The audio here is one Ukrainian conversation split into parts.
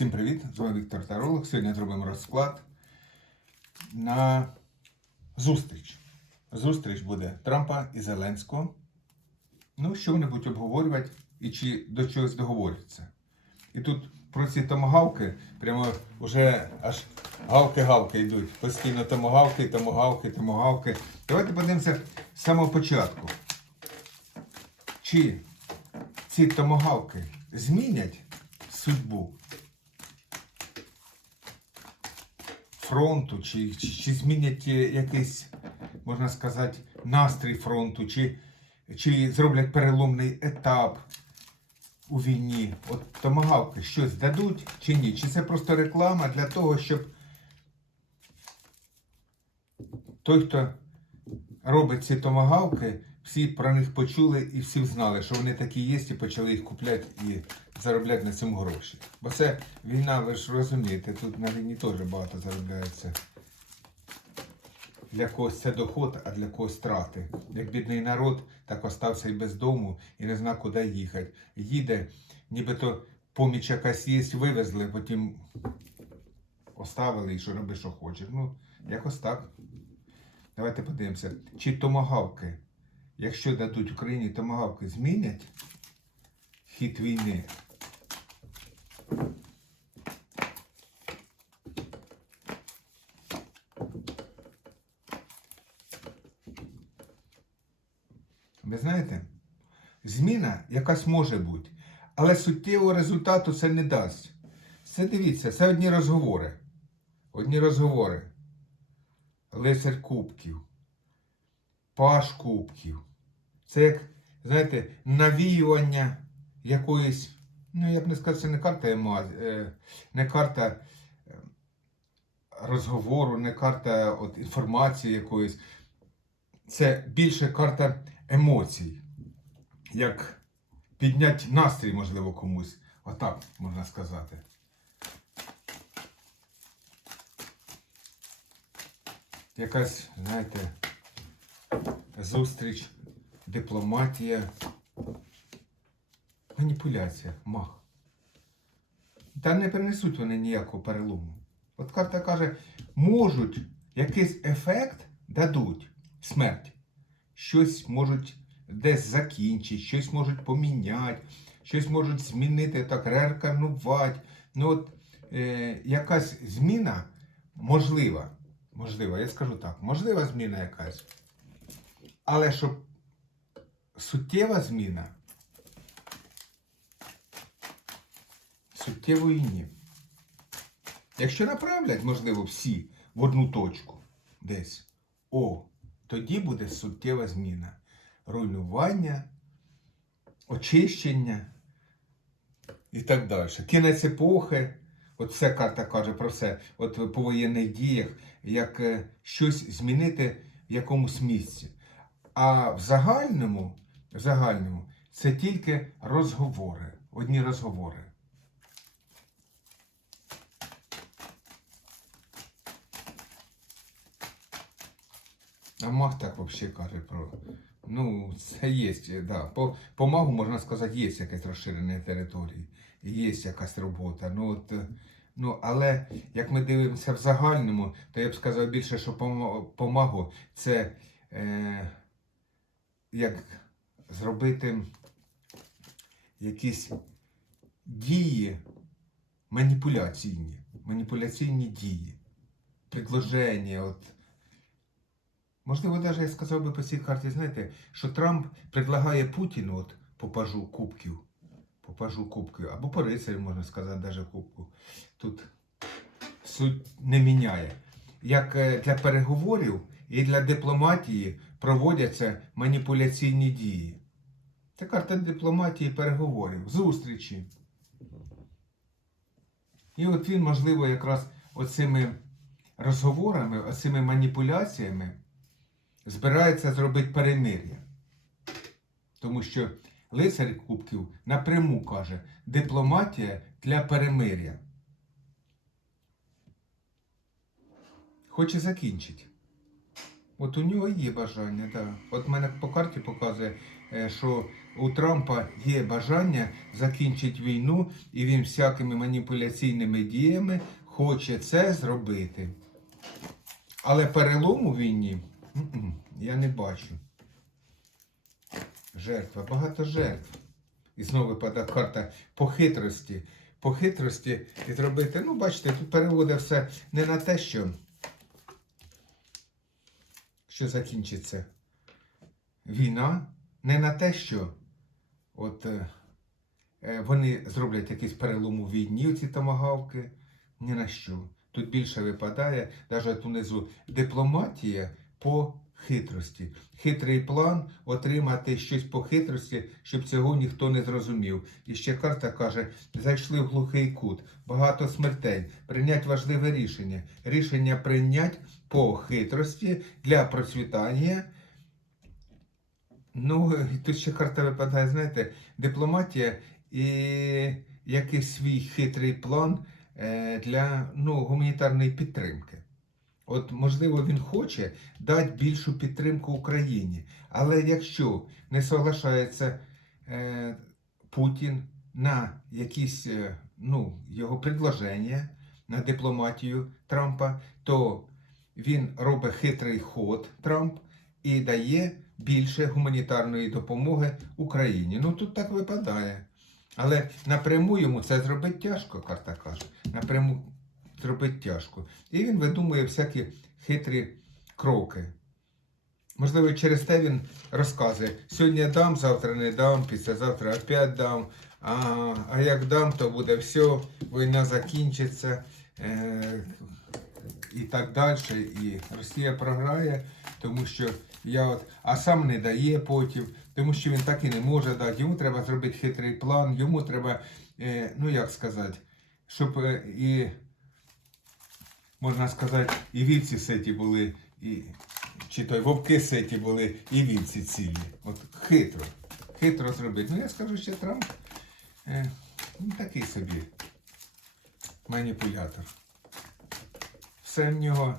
Всім привіт! З вами Віктор Таролог. Сьогодні зробимо розклад на зустріч. Зустріч буде Трампа і Зеленського. Ну, що вони будуть обговорювати і чи до чогось договоряться. І тут про ці томагавки прямо вже аж гавки-гавки йдуть. Постійно томагавки, томагавки, томагавки. Давайте подивимося з самого початку. Чи ці томагавки змінять судьбу фронту, чи, чи, чи змінять е, якийсь, можна сказати, настрій фронту, чи, чи зроблять переломний етап у війні? От томагавки щось дадуть чи ні? Чи це просто реклама для того, щоб той, хто робить ці томагавки, всі про них почули і всі знали, що вони такі є, і почали їх купляти і заробляти на цьому гроші. Бо це війна, ви ж розумієте, тут на війні теж багато заробляється. Для когось це доход, а для когось страти. Як бідний народ, так остався і без дому, і не знав, куди їхати. Їде, нібито поміч якась є, вивезли, потім оставили і що роби, що хочеш. Ну, якось так. Давайте подивимося, чи томагавки, якщо дадуть Україні томагавки, змінять хід війни. Ви знаєте, зміна якась може бути, але суттєвого результату це не дасть. Це дивіться, це одні розговори. Одні розговори. Лицар кубків, паш кубків. Це як, знаєте, навіювання якоїсь, ну я б не сказав, це не карта ема, е, не карта е, розговору, не карта от, інформації якоїсь. Це більше карта емоцій. Як підняти настрій, можливо, комусь. Отак можна сказати. Якась, знаєте, зустріч, дипломатія, маніпуляція, мах. Та не принесуть вони ніякого перелому. От карта каже, можуть якийсь ефект дадуть смерть. Щось можуть десь закінчити, щось можуть поміняти, щось можуть змінити, так реарканувати. Ну от е, якась зміна можлива. Можлива, я скажу так, можлива зміна якась. Але щоб суттєва зміна, суттєвої ні. Якщо направлять, можливо, всі в одну точку десь, о, тоді буде суттєва зміна. Руйнування, очищення і так далі. Кінець епохи. От вся карта каже про все. От по воєнних діях, як е, щось змінити в якомусь місці. А в загальному, загальному це тільки розговори, одні розговори. А маг так взагалі каже про. Ну, це є, да. По, по магу, можна сказати, є якесь розширення території, є якась робота. Ну, от, ну, але як ми дивимося в загальному, то я б сказав більше, що по, по магу це е, як зробити якісь дії маніпуляційні, маніпуляційні дії, предложення. От, Можливо, навіть я сказав би по цій карті, знаєте, що Трамп предлагає Путіну от по пажу кубків, по пажу кубків, або по рицарю, можна сказати, навіть кубку. Тут суть не міняє. Як е, для переговорів і для дипломатії проводяться маніпуляційні дії. Це карта дипломатії переговорів, зустрічі. І от він, можливо, якраз оцими розговорами, оцими маніпуляціями збирається зробити перемир'я. Тому що лицар Кубків напряму каже, дипломатія для перемир'я. Хоче закінчити. От у нього є бажання, так. От мене по карті показує, е, що у Трампа є бажання закінчити війну, і він всякими маніпуляційними діями хоче це зробити. Але перелому війні я не бачу. Жертва, багато жертв. І знову випадає карта по хитрості. По хитрості і зробити. Ну, бачите, тут переводить все не на те, що, що закінчиться війна, не на те, що от, е, е, вони зроблять якийсь перелом у війні, ці томагавки. Ні на що. Тут більше випадає, навіть унизу дипломатія по хитрості. Хитрий план отримати щось по хитрості, щоб цього ніхто не зрозумів. І ще карта каже: зайшли в глухий кут, багато смертей, прийнять важливе рішення. Рішення прийнять по хитрості для процвітання. Ну, тут ще карта випадає, знаєте, дипломатія і якийсь свій хитрий план е, для ну, гуманітарної підтримки. От, можливо, він хоче дати більшу підтримку Україні. Але якщо не соглашається е, Путін на якісь е, ну, його предложення на дипломатію Трампа, то він робить хитрий ход Трамп і дає більше гуманітарної допомоги Україні. Ну тут так випадає. Але напряму йому це зробити тяжко, карта каже. Напряму зробити тяжко. І він видумує всякі хитрі кроки. Можливо, через те він розказує: сьогодні дам, завтра не дам, післязавтра опять дам. А, а як дам, то буде все, війна закінчиться е, і так далі. І Росія програє, тому що я от, а сам не дає потім, тому що він так і не може дати. Йому треба зробити хитрий план, йому треба, е, ну як сказати, щоб е, і можна сказати, і вівці ситі були, і, чи то й вовки ситі були, і вівці цілі. От хитро. Хитро зробити. Ну я скажу, що Трамп е, ну, такий собі маніпулятор. Все в нього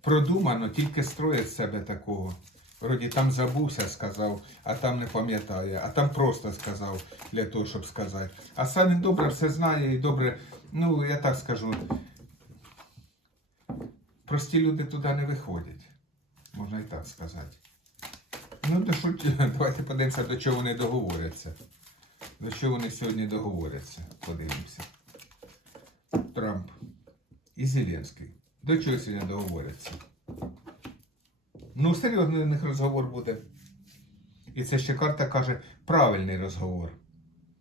продумано, тільки строїть з себе такого. Вроді там забувся, сказав, а там не пам'ятає, а там просто сказав для того, щоб сказати. А сам добре все знає і добре, ну я так скажу, прості люди туди не виходять. Можна і так сказати. Ну, до шут... давайте подивимося, до чого вони договоряться. До чого вони сьогодні договоряться. Подивимося. Трамп і Зеленський. До чого сьогодні договоряться? Ну, серйозний у них розговор буде. І це ще карта каже правильний розговор.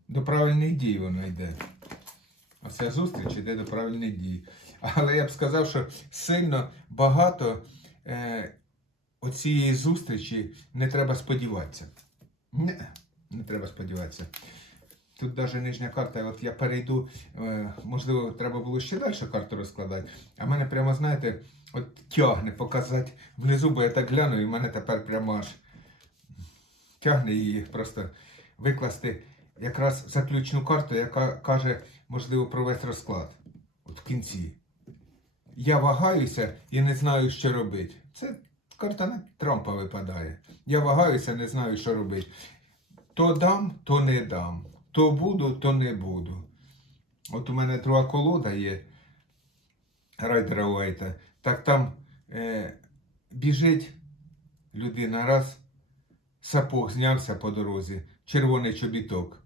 До правильних дій воно йде. Оця зустріч йде до правильних дій. Але я б сказав, що сильно багато е, оцієї зустрічі не треба сподіватися. Не, не треба сподіватися. Тут навіть нижня карта, от я перейду, е, можливо, треба було ще далі карту розкладати. А мене прямо, знаєте, от тягне показати внизу, бо я так гляну, і мене тепер прямо аж тягне її просто викласти якраз заключну карту, яка каже, можливо, провести розклад. От в кінці. Я вагаюся і не знаю, що робити. Це карта на Трампа випадає. Я вагаюся, не знаю, що робити. То дам, то не дам. То буду, то не буду. От у мене друга колода є Райдера Уайта. Так там е, біжить людина раз, сапог знявся по дорозі, червоний чобіток.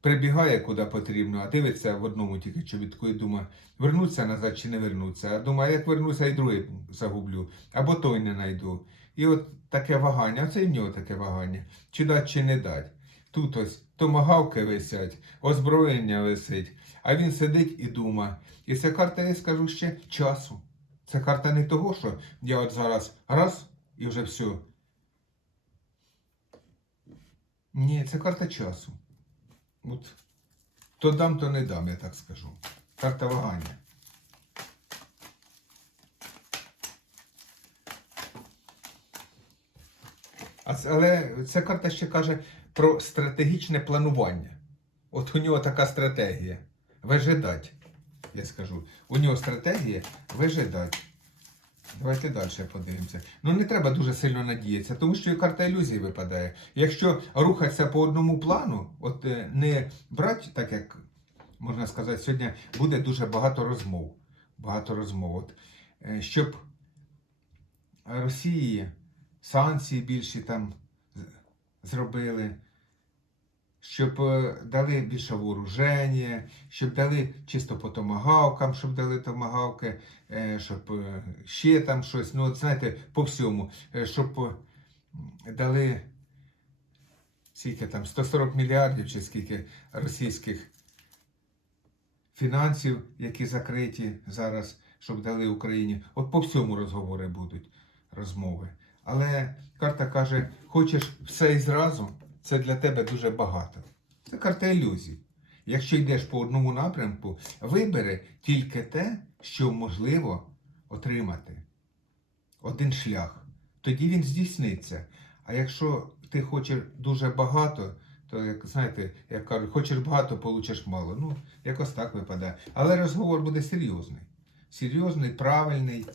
Прибігає куди потрібно, а дивиться в одному тільки чобітку і думає, вернуться назад чи не вернуться. А думає, як вернуся, і другий загублю, або той не знайду. І от таке вагання, оце і в нього таке вагання. Чи дать, чи не дать. Тут ось томагавки висять, озброєння висить, а він сидить і думає. І це карта, я скажу ще, часу. Це карта не того, що я от зараз раз і вже все. Ні, це карта часу. От то дам, то не дам, я так скажу. Карта вагання. Але ця карта ще каже про стратегічне планування. От у нього така стратегія. Вижидать, я скажу. У нього стратегія вижидать. Давайте далі подивимося. Ну не треба дуже сильно надіятися, тому що і карта ілюзії випадає. Якщо рухатися по одному плану, от е, не брати, так як можна сказати, сьогодні буде дуже багато розмов. Багато розмов. От, е, щоб Росії санкції більші там зробили, щоб е, дали більше вооруження, щоб дали чисто по томагавкам, щоб дали томагавки, е, щоб е, ще там щось, ну от знаєте, по всьому, щоб дали скільки там, 140 мільярдів чи скільки російських фінансів, які закриті зараз, щоб дали Україні. От по всьому розговори будуть, розмови. Але карта каже, хочеш все і зразу, це для тебе дуже багато. Це карта ілюзій. Якщо йдеш по одному напрямку, вибери тільки те, що можливо отримати. Один шлях. Тоді він здійсниться. А якщо ти хочеш дуже багато, то як знаєте, як кажуть, хочеш багато, получиш мало. Ну, якось так випадає. Але розговор буде серйозний. Серйозний, правильний.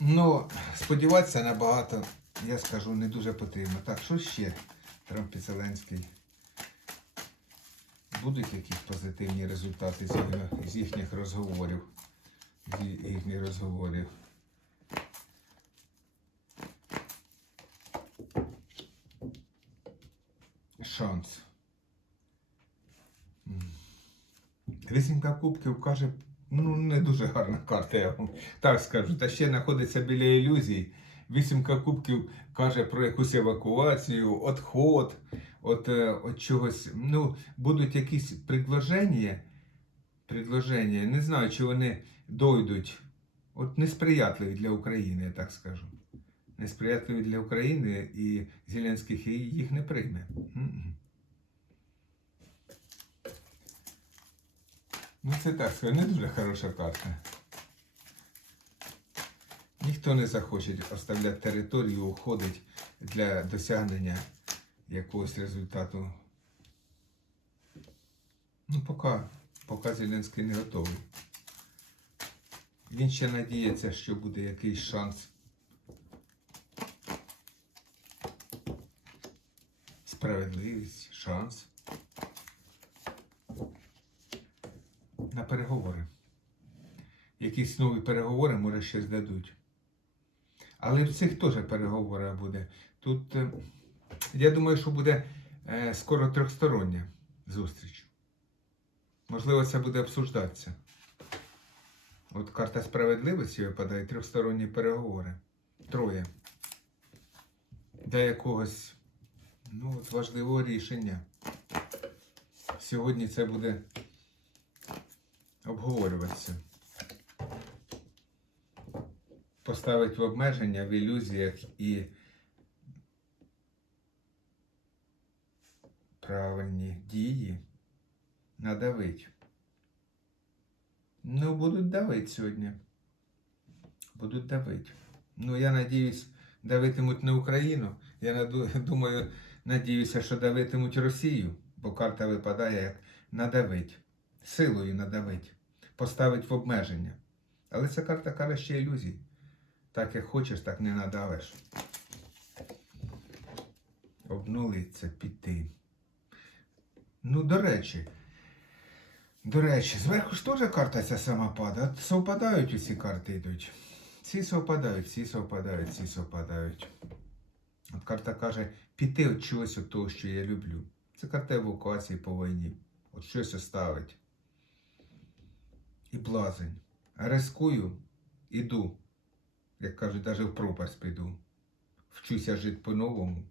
Ну, сподіватися на багато, я скажу, не дуже потрібно. Так, що ще? Трамп і Зеленський. Будуть якісь позитивні результати з, їхніх розговорів. З їхніх розговорів. Шанс. Вісімка кубків каже, ну не дуже гарна карта, я вам так скажу. Та ще знаходиться біля ілюзій. Вісімка кубків каже про якусь евакуацію, отход, от, е, от чогось. Ну, будуть якісь предложення, предложення, не знаю, чи вони дойдуть. От несприятливі для України, я так скажу. Несприятливі для України і Зеленський їх не прийме. Ну, це так, не дуже хороша карта. Ніхто не захоче оставляти територію, уходить для досягнення якогось результату. Ну, поки, поки Зеленський не готовий. Він ще надіється, що буде якийсь шанс. Справедливість, шанс. На переговори. Якісь нові переговори, може, ще здадуть. Але в цих теж переговори буде. Тут, е, я думаю, що буде е, скоро трьохстороння зустріч. Можливо, це буде обсуждатися. От карта справедливості випадає трьохсторонні переговори. Троє. Для якогось ну, от важливого рішення. Сьогодні це буде обговорюватися. Поставить в обмеження в ілюзіях і правильні дії надавить. Ну, будуть давити сьогодні. Будуть давити. Ну, я надіюсь, давитимуть не Україну. Я думаю, надіюся, що давитимуть Росію, бо карта випадає як надавить. Силою надавить. Поставить в обмеження. Але ця карта каже ще ілюзій. Так як хочеш, так не надавиш. Обнулиться, піти. Ну, до речі. До речі, зверху ж теж карта ця сама падає. От Совпадають усі карти йдуть. Ці совпадають, ці совпадають, ці совпадають. От карта каже, піти від чогось від того, що я люблю. Це карта евакуації по війні. От щось оставить. І блазень. Рискую, іду. Як кажуть, навіть в пропасть піду. Вчуся жити по-новому,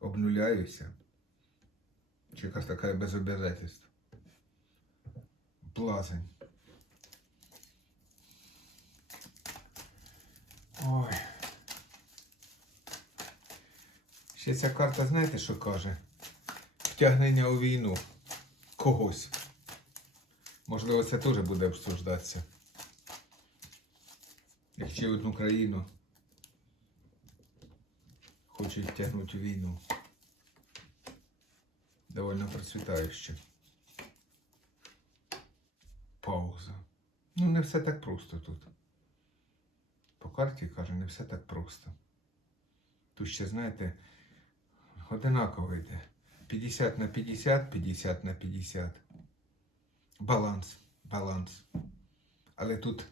обнуляюся. Чи якась така без обязательств. Блазень. Ой. Ще ця карта, знаєте, що каже? Втягнення у війну. Когось. Можливо, це теж буде обсуждатися. Якщо одну країну хочуть втягнути війну. Довольно процвітающе. Пауза. Ну, не все так просто тут. По карті каже, не все так просто. Тут ще, знаєте, одинаково йде. 50 на 50, 50 на 50. Баланс, баланс. Але тут,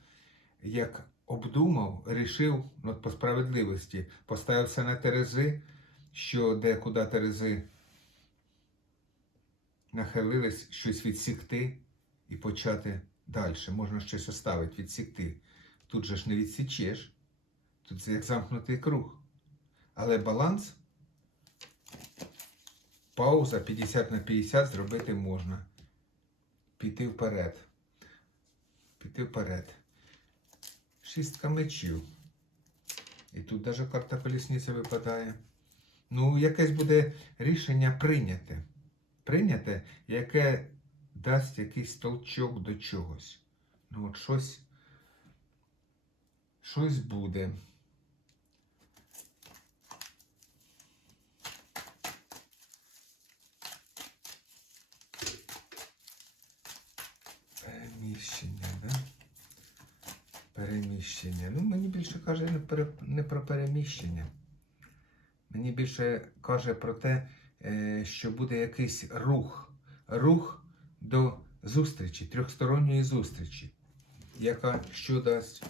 як обдумав, рішив, ну, от по справедливості, поставився на терези, що де куди терези нахилились, щось відсікти і почати далі. Можна щось оставити, відсікти. Тут же ж не відсічеш. Тут це як замкнутий круг. Але баланс, пауза 50 на 50 зробити можна. Піти вперед. Піти вперед. Шістка мечів. І тут навіть карта колісниця випадає. Ну, якесь буде рішення прийняте. Прийняте, яке дасть якийсь толчок до чогось. Ну, от щось, щось буде. Переміщення, да? Переміщення. Ну, мені більше каже не, про переміщення. Мені більше каже про те, е, що буде якийсь рух. Рух до зустрічі, трьохсторонньої зустрічі, яка що дасть,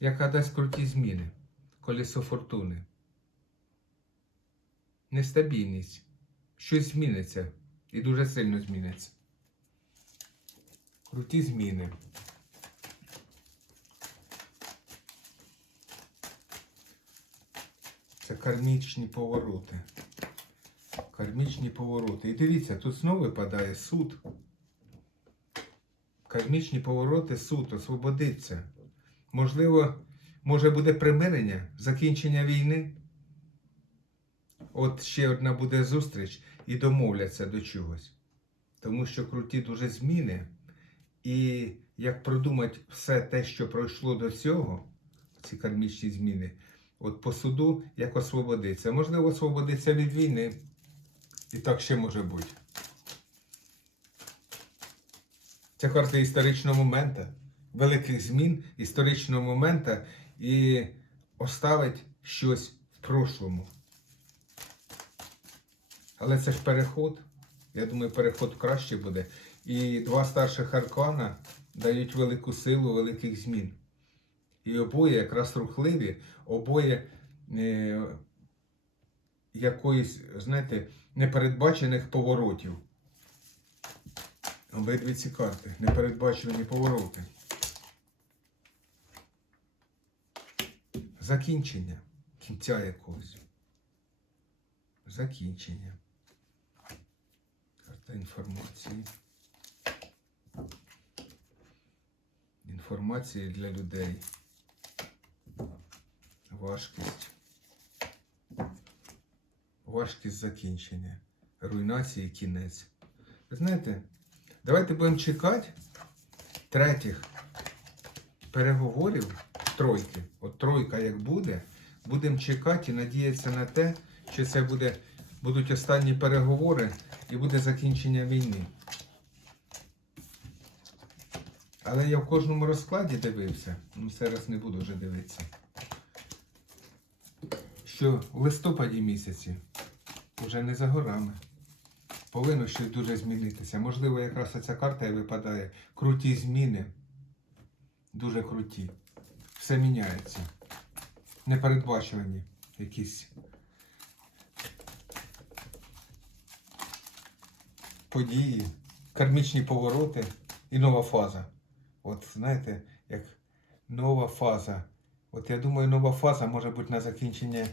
яка дасть круті зміни, колесо фортуни. Нестабільність. Щось зміниться і дуже сильно зміниться. Круті зміни. Це кармічні повороти. Кармічні повороти. І дивіться, тут знову випадає суд. Кармічні повороти, суд, освободиться. Можливо, може буде примирення, закінчення війни. От ще одна буде зустріч і домовляться до чогось. Тому що круті дуже зміни. І як продумати все те, що пройшло до цього, ці кармічні зміни, от по суду як освободиться. Можливо, освободиться від війни. І так ще може бути. Це карта історичного моменту, великих змін історичного моменту і оставить щось в прошлому. Але це ж переход. Я думаю, переход краще буде. І два старших аркана дають велику силу великих змін. І обоє якраз рухливі, обоє е, якоїсь, знаєте, непередбачених поворотів. Обидві ці карти. Непередбачувані повороти. Закінчення. Кінця якогось. Закінчення. Карта інформації. Інформації для людей. Важкість. Важкість закінчення. Руйнації кінець. Ви знаєте, давайте будемо чекати третіх переговорів тройки. От тройка як буде, будемо чекати і надіятися на те, що це буде, будуть останні переговори і буде закінчення війни. Але я в кожному розкладі дивився, ну зараз не буду вже дивитися. Що в листопаді місяці вже не за горами. Повинно щось дуже змінитися. Можливо, якраз ця карта і випадає. Круті зміни. Дуже круті. Все міняється. Непередбачувані якісь події, кармічні повороти і нова фаза. От знаєте, як нова фаза. От я думаю, нова фаза може бути на закінчення,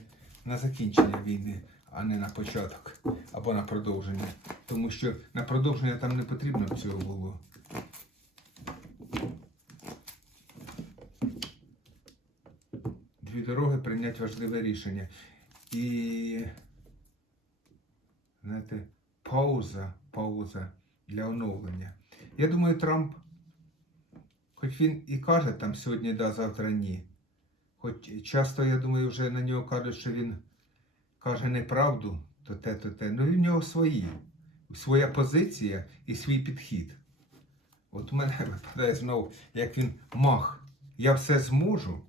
на закінчення війни, а не на початок або на продовження. Тому що на продовження там не потрібно б цього було. Дві дороги прийняти важливе рішення. І знаєте, пауза, пауза для оновлення. Я думаю, Трамп, хоч він і каже там сьогодні да, завтра ні. Хоч часто, я думаю, вже на нього кажуть, що він каже неправду, то те, то те. Ну, в нього свої. Своя позиція і свій підхід. От у мене випадає знову, як він мах. я все зможу,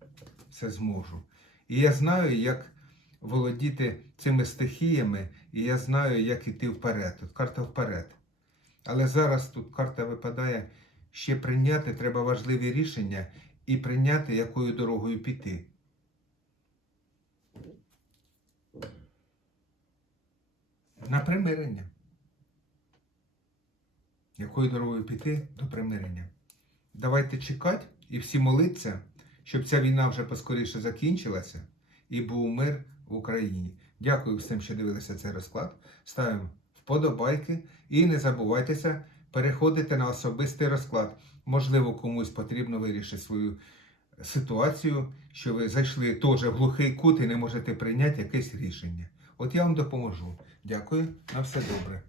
все зможу. І я знаю, як володіти цими стихіями, і я знаю, як іти вперед. Тут карта вперед. Але зараз тут карта випадає ще прийняти, треба важливі рішення і прийняти, якою дорогою піти. На примирення. Якою дорогою піти до примирення? Давайте чекати і всі молитися, щоб ця війна вже поскоріше закінчилася і був мир в Україні. Дякую всім, що дивилися цей розклад. Ставимо вподобайки і не забувайтеся переходити на особистий розклад. Можливо, комусь потрібно вирішити свою ситуацію, що ви зайшли теж в глухий кут і не можете прийняти якесь рішення. От я вам допоможу. Дякую, на все добре.